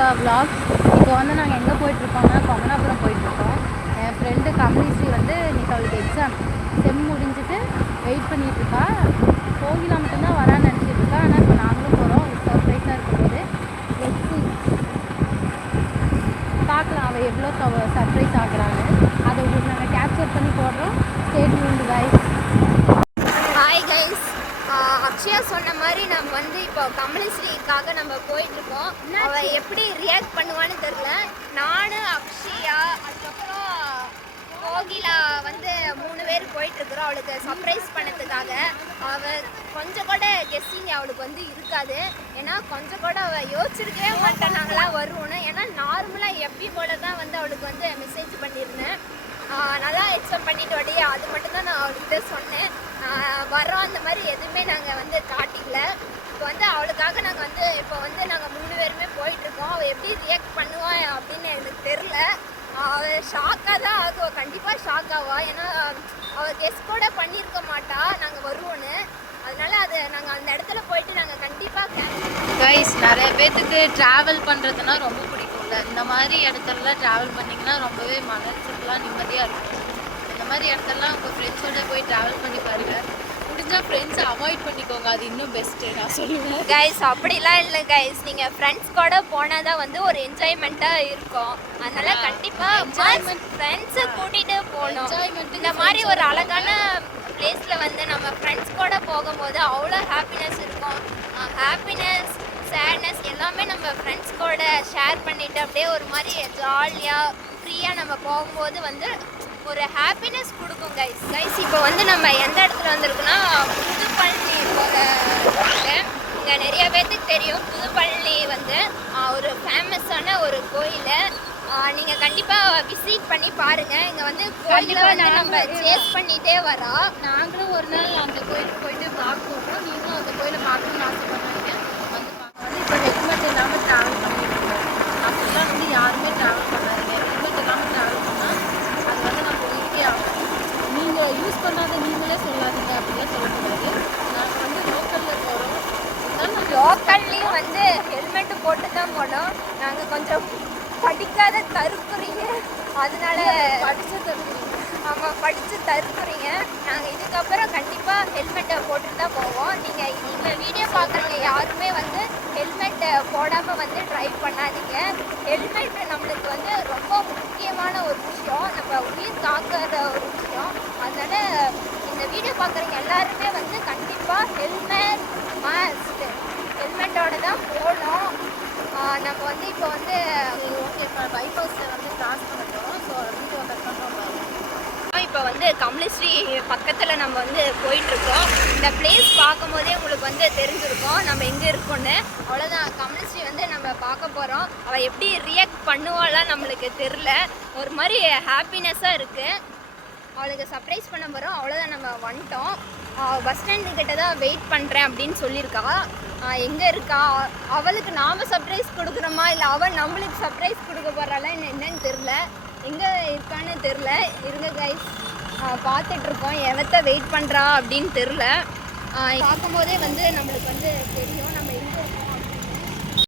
அக்கா vlog. இப்போ வந்து நாங்கள் எங்கே போயிட்டுருக்கோம்னா கொங்கனாபுரம் போயிட்டுருக்கோம். என் ஃப்ரெண்டு கமலிஸ்ரீ வந்து இன்றைக்கி அவளுக்கு எக்ஸாம் செம் முடிஞ்சுட்டு வெயிட் பண்ணிகிட்ருக்கா. கோகிலா மட்டும்தான் வரான்னு நினச்சிட்டு இருக்கா. ஆனால் இப்போ நாங்களும் போகிறோம். சர்ப்ரைஸாக இருக்கும்போது பார்க்கலாம் அவள் எவ்வளோ சர்ப்ரைஸ் ஆகுறான்னு. அதை உங்களுக்கு நாங்கள் கேப்சர் பண்ணி போடுறோம். Stay tuned guys. Hi guys, Akshaya சொன்ன மாதிரி நம்ம வந்து இப்போ கமலஸ்ரீக்காக நம்ம போயிட்டுருக்கோம். அவள் எப்படி ரியாக்ட் பண்ணுவான்னு தெரில. நான், அக்ஷயா, அதுக்கப்புறம் கோகிலா வந்து 3 பேர் போயிட்டுருக்குறோம் அவளுக்கு சர்ப்ரைஸ் பண்ணதுக்காக. அவள் கொஞ்சம் கூட கெஸ்ஸிங் அவளுக்கு வந்து இருக்காது. ஏன்னா கொஞ்சம் கூட அவள் யோசிச்சிருக்கவே மாட்டேன் நாங்களாம் வருவோன்னு. ஏன்னா நார்மலாக எப்பி போல தான் வந்து அவளுக்கு வந்து மெசேஜ் பண்ணியிருந்தேன். நல்லா எக்ஸாம் பண்ணிட்டு வடியே அது மட்டும்தான் நான் அவள்கிட்ட சொன்னேன். வரோம் அந்த மாதிரி எதுவுமே நாங்கள் வந்து காட்டிக்கல. இப்போ வந்து அவளுக்காக நாங்கள் வந்து இப்போ வந்து நாங்கள் 3 பேருமே போயிட்டுருக்கோம். அவள் எப்படி ரியாக்ட் பண்ணுவாள் அப்படின்னு எனக்கு தெரில. அவள் ஷாக்காக தான் ஆகுவா, கண்டிப்பாக ஷாக் ஆவா. ஏன்னா அவள் கெஸ் கூட பண்ணியிருக்க மாட்டா நாங்கள் வருவோன்னு. அதனால அது நாங்கள் அந்த இடத்துல போயிட்டு நாங்கள் கண்டிப்பாக கைஸ் நிறைய பேர்த்துக்கு ட்ராவல் பண்ணுறதுனா ரொம்ப பிடிக்கும்ல. இந்த மாதிரி இடத்துலலாம் ட்ராவல் பண்ணிங்கன்னா ரொம்பவே மனசுக்குலாம் நிம்மதியாக இருக்கும். இந்த மாதிரி இடத்துலலாம் உங்கள் ஃப்ரெண்ட்ஸோடு போய் ட்ராவல் பண்ணி பாருங்கள். முடிஞ்சால் ஃப்ரெண்ட்ஸை அவாய்ட் பண்ணிக்கோங்க, அது இன்னும் பெஸ்ட்டு நான் சொல்லுவேன். கைஸ் அப்படிலாம் இல்லை கைஸ், நீங்கள் ஃப்ரெண்ட்ஸ் கூட போனால் தான் வந்து ஒரு என்ஜாய்மெண்ட்டாக இருக்கும். அதனால் கண்டிப்பாக ஃப்ரெண்ட்ஸை கூட்டிகிட்டு போகணும். இந்த மாதிரி ஒரு அழகான பிளேஸில் வந்து நம்ம ஃப்ரெண்ட்ஸ் கூட போகும்போது அவ்வளோ ஹாப்பினஸ் இருக்கும். ஹாப்பினஸ், சேட்னஸ் எல்லாமே நம்ம ஃப்ரெண்ட்ஸ் கூட ஷேர் பண்ணிவிட்டு அப்படியே ஒரு மாதிரி ஜாலியாக ஃப்ரீயாக நம்ம போகும்போது வந்து ஒரு ஹாப்பினஸ் கொடுக்கும் கைஸ். இப்போ வந்து நம்ம எந்த இடத்துல வந்திருக்குன்னா புதுப்பழனி போக. இங்கே நிறைய பேர்த்துக்கு தெரியும் புதுப்பழனி வந்து ஒரு ஃபேமஸான ஒரு கோயில். நீங்கள் கண்டிப்பாக விசிட் பண்ணி பாருங்கள். இங்கே வந்து கோயிலை வந்து நம்ம சேஸ் பண்ணிகிட்டே வரோம். நாங்களும் ஒரு நாள் அந்த கோயிலுக்கு போயிட்டு பார்க்கணும். நீங்களும் அந்த கோயிலை பார்க்கணும்னு ஆசைப்படுறீங்க வந்து பார்க்க. வந்து இப்போ ஹெல்மெட் இல்லாமல் ட்ராவல் பண்ணிட்டு இருக்கோம். அப்படிலாம் வந்து யாருமே ட்ராவல் பண்ணாதீங்க. ஹெல்மெட் இல்லாமல் ட்ராவல் பண்ணால் அது வந்து நம்ம உயிர்க்கே ஆகும். நீங்கள் யூஸ் பண்ணாத நீங்களே சொல்லாதீங்க அப்படிலாம் சொல்லக்கூடாது. நாங்கள் வந்து லோக்கலில் போகிறோம். லோக்கல்லையும் வந்து ஹெல்மெட்டு போட்டு தான் போனோம். நாங்கள் கொஞ்சம் படிக்காத தருக்குறீங்க, அதனால படித்த தருக்குறீங்க. ஆமாம், படித்து தருக்குறீங்க. நாங்கள் இதுக்கப்புறம் கண்டிப்பாக ஹெல்மெட்டை போட்டுட்டு தான் போவோம். நீங்கள் இந்த வீடியோ பார்க்குறவங்க யாருமே வந்து ஹெல்மெட்டை போடாமல் வந்து ட்ரைவ் பண்ணாதீங்க. ஹெல்மெட் நம்மளுக்கு வந்து ரொம்ப முக்கியமான ஒரு விஷயம், நம்ம உயிர் காக்கிற ஒரு விஷயம். அதனால் இந்த வீடியோ பார்க்குறவங்க எல்லாருமே வந்து கண்டிப்பாக ஹெல்மெட் மாஸ்க் ஹெல்மெட்டோடு தான் போகணும். நம்ம வந்து இப்போ வந்து ஓகே இப்போ பைபாஸில் வந்து கிராஸ் பண்ண போகிறோம். ஸோ வீடியோ கட் பண்ணுறோம். இப்போ வந்து கமலஸ்ரீ பக்கத்தில் நம்ம வந்து போயிட்டுருக்கோம். இந்த பிளேஸ் பார்க்கும்போதே உங்களுக்கு வந்து தெரிஞ்சிருக்கோம் நம்ம எங்கே இருக்கோன்னு. அவ்வளோதான், கமலஸ்ரீ வந்து நம்ம பார்க்க போகிறோம். அவள் எப்படி ரியாக்ட் பண்ணுவாலாம் நம்மளுக்கு தெரில. ஒரு மாதிரி ஹாப்பினஸ்ஸாக இருக்குது. அவளுக்கு சர்ப்ரைஸ் பண்ண போகிறோம். அவ்வளோதான், நம்ம வந்துட்டோம். பஸ் ஸ்டாண்டுக்கிட்ட தான் வெயிட் பண்ணுறேன் அப்படின்னு சொல்லியிருக்கா. எங்கே இருக்கா, அவளுக்கு நாம் சர்ப்ரைஸ் கொடுக்குறோமா இல்லை அவள் நம்மளுக்கு சர்ப்ரைஸ் கொடுக்க போகிறாளா என்னன்னு தெரில. எங்கே இருக்கான்னு தெரில. இருங்க கைஸ், பார்த்துட்ருக்கோம். எவத்தை வெயிட் பண்ணுறா அப்படின்னு தெரில. பார்க்கும்போதே வந்து நம்மளுக்கு வந்து தெரியும் நம்ம